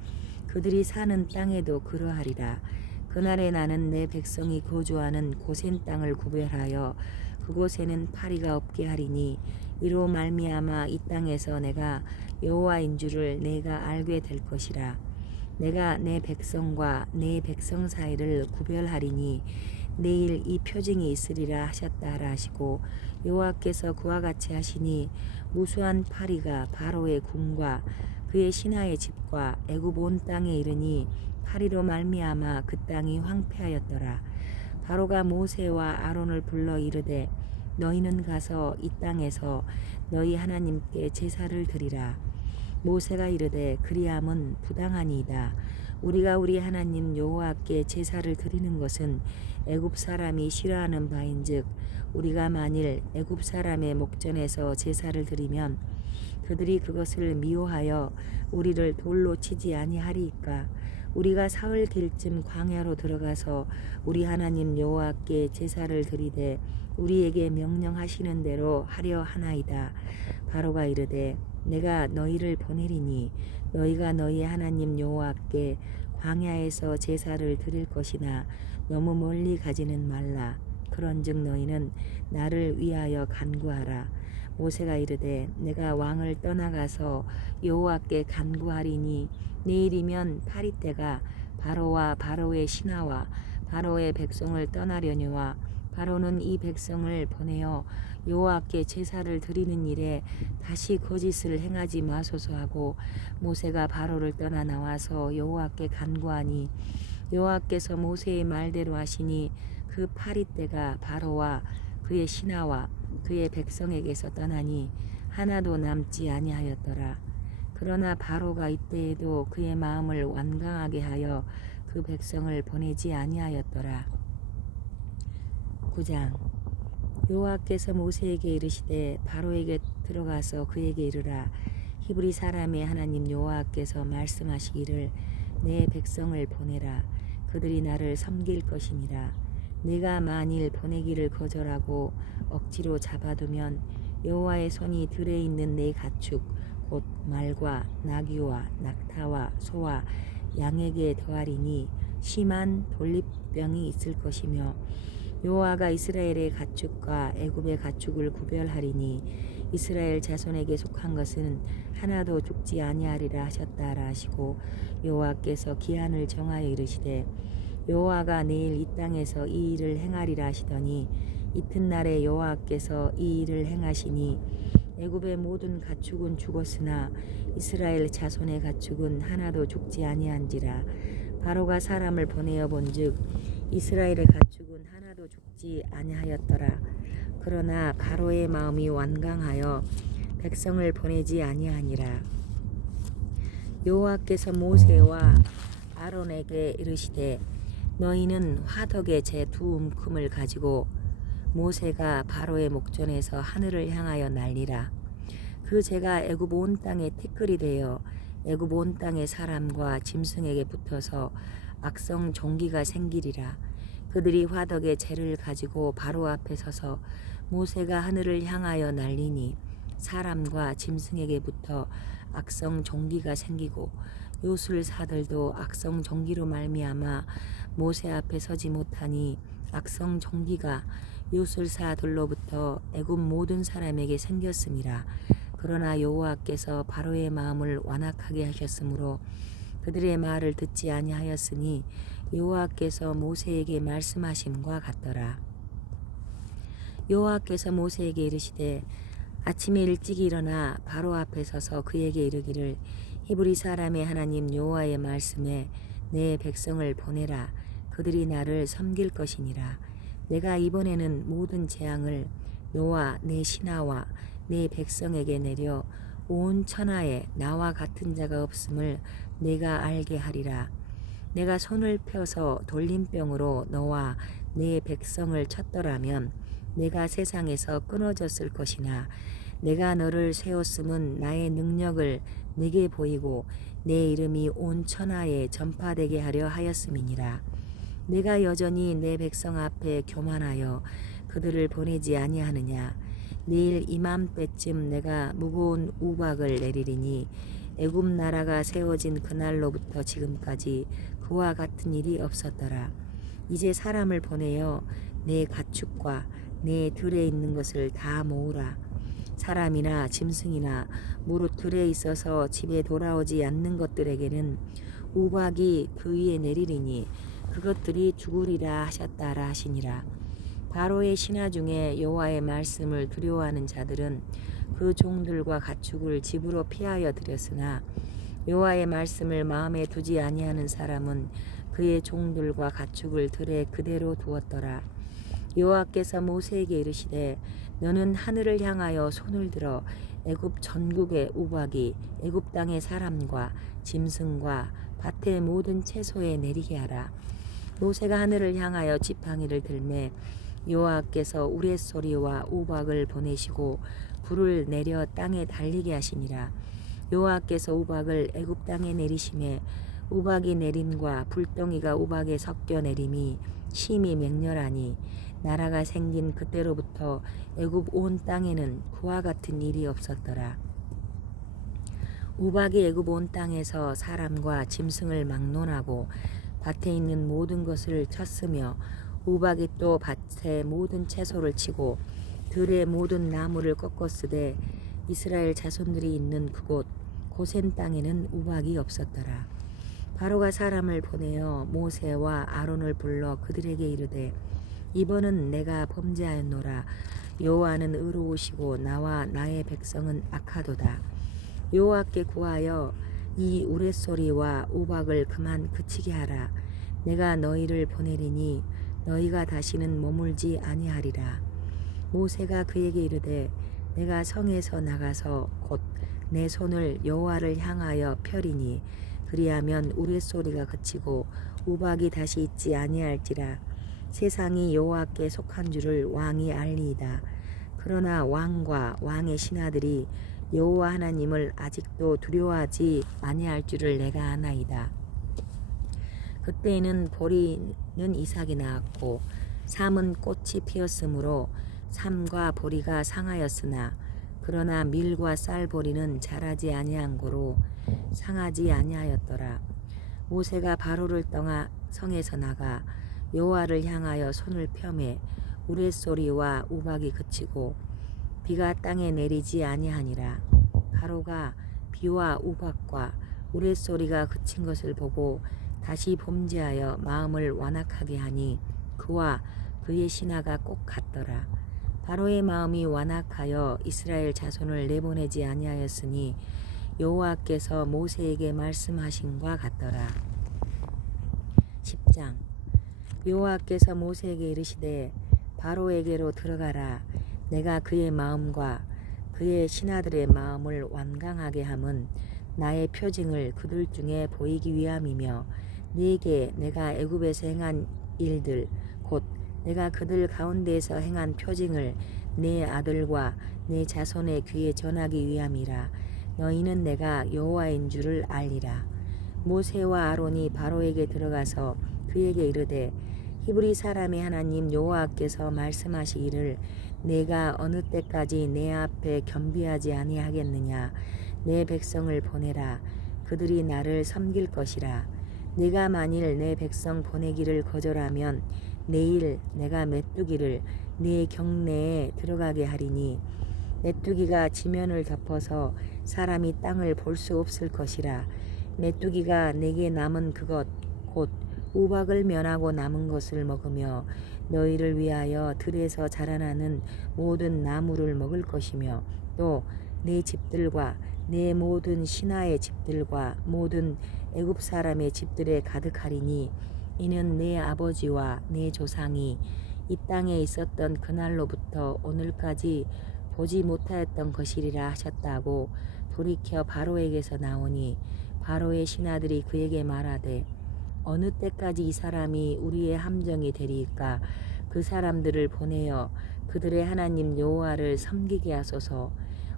그들이 사는 땅에도 그러하리라. 그날에 나는 내 백성이 거주하는 고센 땅을 구별하여 그곳에는 파리가 없게 하리니 이로 말미암아 이 땅에서 내가 여호와인 줄을 내가 알게 될 것이라. 내가 내 백성과 내 백성 사이를 구별하리니 내일 이 표징이 있으리라 하셨다 하라 하시고 여호와께서 그와 같이 하시니 무수한 파리가 바로의 궁과 그의 신하의 집과 애굽 온 땅에 이르니 파리로 말미암아 그 땅이 황폐하였더라. 바로가 모세와 아론을 불러 이르되 너희는 가서 이 땅에서 너희 하나님께 제사를 드리라. 모세가 이르되 그리함은 부당하니이다. 우리가 우리 하나님 여호와께 제사를 드리는 것은 애굽 사람이 싫어하는 바인즉 우리가 만일 애굽 사람의 목전에서 제사를 드리면 그들이 그것을 미워하여 우리를 돌로 치지 아니하리이까. 우리가 사흘 길쯤 광야로 들어가서 우리 하나님 여호와께 제사를 드리되 우리에게 명령하시는 대로 하려 하나이다. 바로가 이르되 내가 너희를 보내리니 너희가 너희 하나님 여호와께 광야에서 제사를 드릴 것이나 너무 멀리 가지는 말라. 그런즉 너희는 나를 위하여 간구하라. 모세가 이르되 내가 왕을 떠나가서 여호와께 간구하리니 내일이면 파리떼가 바로와 바로의 신하와 바로의 백성을 떠나려니와 바로는 이 백성을 보내어 여호와께 제사를 드리는 일에 다시 거짓을 행하지 마소서 하고 모세가 바로를 떠나 나와서 여호와께 간구하니 여호와께서 모세의 말대로 하시니 그 파리떼가 바로와 그의 신하와 그의 백성에게서 떠나니 하나도 남지 아니하였더라. 그러나 바로가 이때에도 그의 마음을 완강하게 하여 그 백성을 보내지 아니하였더라. 9장. 여호와께서 모세에게 이르시되 바로에게 들어가서 그에게 이르라. 히브리 사람의 하나님 여호와께서 말씀하시기를 내 백성을 보내라. 그들이 나를 섬길 것이니라. 네가 만일 보내기를 거절하고 억지로 잡아두면 여호와의 손이 들에 있는 내 가축 곧 말과 나귀와 낙타와 소와 양에게 더하리니 심한 돌립병이 있을 것이며 여호와가 이스라엘의 가축과 애굽의 가축을 구별하리니 이스라엘 자손에게 속한 것은 하나도 죽지 아니하리라 하셨다라 하시고 여호와께서 기한을 정하여 이르시되 여호와가 내일 이 땅에서 이 일을 행하리라 하시더니 이튿날에 여호와께서 이 일을 행하시니 애굽의 모든 가축은 죽었으나 이스라엘 자손의 가축은 하나도 죽지 아니한지라. 바로가 사람을 보내어 본즉 이스라엘의 가축은 하나도 죽지 아니하였더라. 그러나 바로의 마음이 완강하여 백성을 보내지 아니하니라. 여호와께서 모세와 아론에게 이르시되 너희는 화덕의 제 두 움큼을 가지고 모세가 바로의 목전에서 하늘을 향하여 날리라. 그 재가 애굽 온 땅에 티끌이 되어 애굽 온 땅의 사람과 짐승에게 붙어서 악성 종기가 생기리라. 그들이 화덕의 재를 가지고 바로 앞에 서서 모세가 하늘을 향하여 날리니 사람과 짐승에게 붙어 악성 종기가 생기고 요술사들도 악성 종기로 말미암아 모세 앞에 서지 못하니 악성 종기가 요술사들로부터 애굽 모든 사람에게 생겼음이라. 그러나 여호와께서 바로의 마음을 완악하게 하셨으므로 그들의 말을 듣지 아니하였으니 여호와께서 모세에게 말씀하심과 같더라. 여호와께서 모세에게 이르시되 아침에 일찍 일어나 바로 앞에 서서 그에게 이르기를 히브리 사람의 하나님 여호와의 말씀에 내 백성을 보내라. 그들이 나를 섬길 것이니라. 내가 이번에는 모든 재앙을 너와 내 신하와 내 백성에게 내려 온 천하에 나와 같은 자가 없음을 내가 알게 하리라. 내가 손을 펴서 돌림병으로 너와 내 백성을 쳤더라면 내가 세상에서 끊어졌을 것이나 내가 너를 세웠음은 나의 능력을 네게 보이고 내 이름이 온 천하에 전파되게 하려 하였음이니라. 내가 여전히 내 백성 앞에 교만하여 그들을 보내지 아니하느냐. 내일 이맘때쯤 내가 무거운 우박을 내리리니 애굽 나라가 세워진 그날로부터 지금까지 그와 같은 일이 없었더라. 이제 사람을 보내어 내 가축과 내 들에 있는 것을 다 모으라. 사람이나 짐승이나 무릇 들에 있어서 집에 돌아오지 않는 것들에게는 우박이 그 위에 내리리니 그것들이 죽으리라 하셨다라 하시니라. 바로의 신하 중에 여호와의 말씀을 두려워하는 자들은 그 종들과 가축을 집으로 피하여 들였으나 여호와의 말씀을 마음에 두지 아니하는 사람은 그의 종들과 가축을 들에 그대로 두었더라. 여호와께서 모세에게 이르시되 너는 하늘을 향하여 손을 들어 애굽 전국의 우박이 애굽 땅의 사람과 짐승과 밭의 모든 채소에 내리게 하라. 모세가 하늘을 향하여 지팡이를 들매 여호와께서 우레소리와 우박을 보내시고 불을 내려 땅에 달리게 하시니라. 여호와께서 우박을 애굽 땅에 내리심에 우박이 내림과 불덩이가 우박에 섞여 내림이 심히 맹렬하니 나라가 생긴 그때로부터 애굽 온 땅에는 그와 같은 일이 없었더라. 우박이 애굽 온 땅에서 사람과 짐승을 막론하고 밭에 있는 모든 것을 쳤으며 우박이 또 밭의 모든 채소를 치고 들의 모든 나무를 꺾었으되 이스라엘 자손들이 있는 그곳 고센 땅에는 우박이 없었더라. 바로가 사람을 보내어 모세와 아론을 불러 그들에게 이르되 이번은 내가 범죄하였노라. 여호와는 의로우시고 나와 나의 백성은 악하도다. 여호와께 구하여 이 우레소리와 우박을 그만 그치게 하라. 내가 너희를 보내리니 너희가 다시는 머물지 아니하리라. 모세가 그에게 이르되 내가 성에서 나가서 곧 내 손을 여호와를 향하여 펴리니 그리하면 우레소리가 그치고 우박이 다시 있지 아니할지라. 세상이 여호와께 속한 줄을 왕이 알리이다. 그러나 왕과 왕의 신하들이 여호와 하나님을 아직도 두려워하지 아니할 줄을 내가 아나이다. 그때에는 보리는 이삭이 낳았고 삼은 꽃이 피었으므로 삼과 보리가 상하였으나 그러나 밀과 쌀보리는 자라지 아니한 고로 상하지 아니하였더라. 모세가 바로를 떠나 성에서 나가 여호와를 향하여 손을 펴매 우레소리와 우박이 그치고 비가 땅에 내리지 아니하니라. 바로가 비와 우박과 우레소리가 그친 것을 보고 다시 범죄하여 마음을 완악하게 하니 그와 그의 신하가 꼭 같더라. 바로의 마음이 완악하여 이스라엘 자손을 내보내지 아니하였으니 여호와께서 모세에게 말씀하신과 같더라. 10장. 여호와께서 모세에게 이르시되 바로에게로 들어가라. 내가 그의 마음과 그의 신하들의 마음을 완강하게 함은 나의 표징을 그들 중에 보이기 위함이며 네게 내가 애굽에서 행한 일들 곧 내가 그들 가운데에서 행한 표징을 네 아들과 네 자손의 귀에 전하기 위함이라. 너희는 내가 여호와인 줄을 알리라. 모세와 아론이 바로에게 들어가서 그에게 이르되 히브리 사람의 하나님 여호와께서 말씀하시기를 내가 어느 때까지 내 앞에 겸비하지 아니하겠느냐. 내 백성을 보내라. 그들이 나를 섬길 것이라. 내가 만일 내 백성 보내기를 거절하면 내일 내가 메뚜기를 네 경내에 들어가게 하리니 메뚜기가 지면을 덮어서 사람이 땅을 볼 수 없을 것이라. 메뚜기가 내게 남은 그것 곧 우박을 면하고 남은 것을 먹으며 너희를 위하여 들에서 자라나는 모든 나무를 먹을 것이며 또 내 집들과 내 모든 신하의 집들과 모든 애굽 사람의 집들에 가득하리니 이는 내 아버지와 내 조상이 이 땅에 있었던 그날로부터 오늘까지 보지 못하였던 것이리라 하셨다고 돌이켜 바로에게서 나오니 바로의 신하들이 그에게 말하되 어느 때까지 이 사람이 우리의 함정이 되리이까. 그 사람들을 보내어 그들의 하나님 여호와를 섬기게 하소서.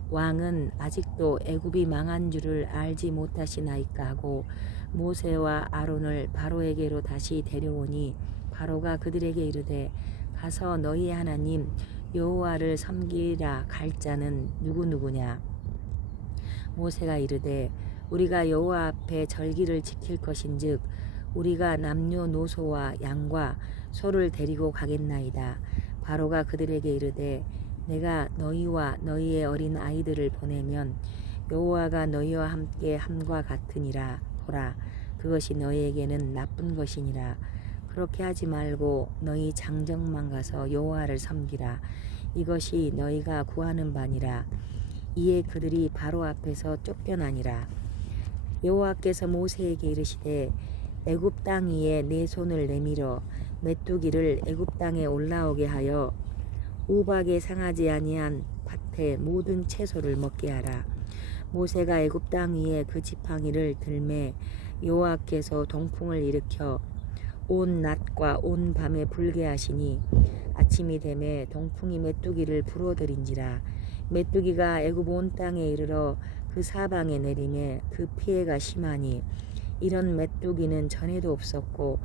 왕은 아직도 애굽이 망한 줄을 알지 못하시나이까 하고 모세와 아론을 바로에게로 다시 데려오니 바로가 그들에게 이르되 가서 너희의 하나님 여호와를 섬기라 갈 자는 누구누구냐. 모세가 이르되 우리가 여호와 앞에 절기를 지킬 것인즉 우리가 남녀노소와 양과 소를 데리고 가겠나이다. 바로가 그들에게 이르되 내가 너희와 너희의 어린 아이들을 보내면 여호와가 너희와 함께 함과 같으니라. 보라, 그것이 너희에게는 나쁜 것이니라. 그렇게 하지 말고 너희 장정만 가서 여호와를 섬기라. 이것이 너희가 구하는 바니라. 이에 그들이 바로 앞에서 쫓겨나니라. 여호와께서 모세에게 이르시되 애굽 땅 위에 내 손을 내밀어 메뚜기를 애굽 땅에 올라오게 하여 우박에 상하지 아니한 밭의 모든 채소를 먹게 하라. 모세가 애굽 땅 위에 그 지팡이를 들매 여호와께서 동풍을 일으켜 온 낮과 온 밤에 불게 하시니 아침이 되매 동풍이 메뚜기를 불어들인지라. 메뚜기가 애굽 온 땅에 이르러 그 사방에 내림에 그 피해가 심하니 이런 메뚜기는 전에도 없었고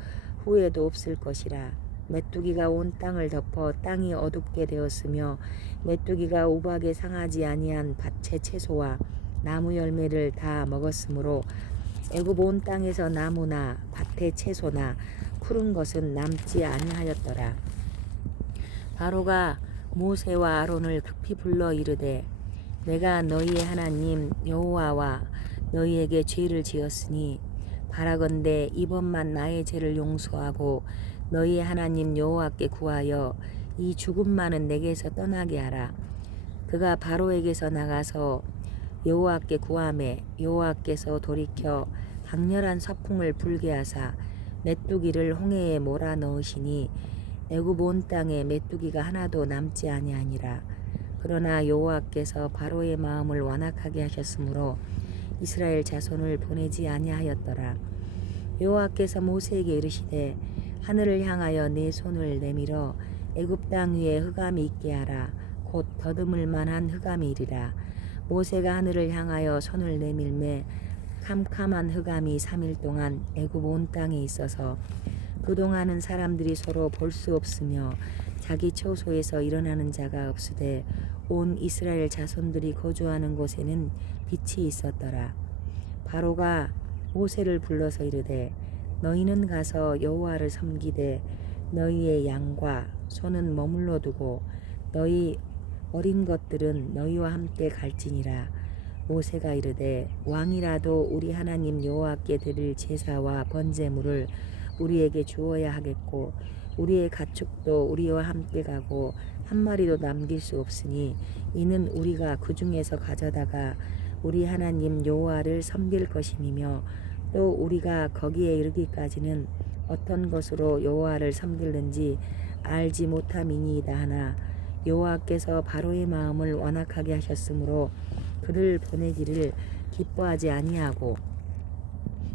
후에도 없을 것이라. 메뚜기가 온 땅을 덮어 땅이 어둡게 되었으며 메뚜기가 우박에 상하지 아니한 밭의 채소와 나무 열매를 다 먹었으므로 애굽 온 땅에서 나무나 밭의 채소나 푸른 것은 남지 아니하였더라. 바로가 모세와 아론을 급히 불러 이르되 내가 너희의 하나님 여호와와 너희에게 죄를 지었으니 바라건대 이번만 나의 죄를 용서하고 너희의 하나님 여호와께 구하여 이 죽음만은 내게서 떠나게 하라. 그가 바로에게서 나가서 여호와께 구하매 여호와께서 돌이켜 강렬한 서풍을 불게 하사 메뚜기를 홍해에 몰아 넣으시니 애굽 온 땅에 메뚜기가 하나도 남지 아니하니라. 그러나 여호와께서 바로의 마음을 완악하게 하셨으므로 이스라엘 자손을 보내지 아니하였더라. 여호와께서 모세에게 이르시되 하늘을 향하여 내 손을 내밀어 애굽 땅 위에 흑암이 있게 하라. 곧 더듬을 만한 흑암이 이리라. 모세가 하늘을 향하여 손을 내밀매 캄캄한 흑암이 3일 동안 애굽 온 땅에 있어서 그동안은 사람들이 서로 볼 수 없으며 자기 처소에서 일어나는 자가 없으되 온 이스라엘 자손들이 거주하는 곳에는 빛이 있었더라. 바로가 모세를 불러서 이르되 너희는 가서 여호와를 섬기되 너희의 양과 소는 머물러 두고 너희 어린 것들은 너희와 함께 갈지니라. 모세가 이르되 왕이라도 우리 하나님 여호와께 드릴 제사와 번제물을 우리에게 주어야 하겠고 우리의 가축도 우리와 함께 가고 한 마리도 남길 수 없으니 이는 우리가 그 중에서 가져다가 우리 하나님 여호와를 섬길 것임이며 또 우리가 거기에 이르기까지는 어떤 것으로 여호와를 섬길는지 알지 못함이니이다 하나 여호와께서 바로의 마음을 완악하게 하셨으므로 그를 보내기를 기뻐하지 아니하고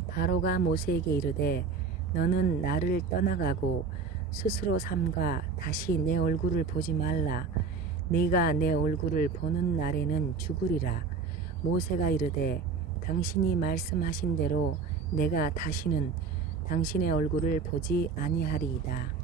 바로가 모세에게 이르되 너는 나를 떠나가고 스스로 삼가 다시 내 얼굴을 보지 말라. 네가 내 얼굴을 보는 날에는 죽으리라. 모세가 이르되 당신이 말씀하신 대로 내가 다시는 당신의 얼굴을 보지 아니하리이다.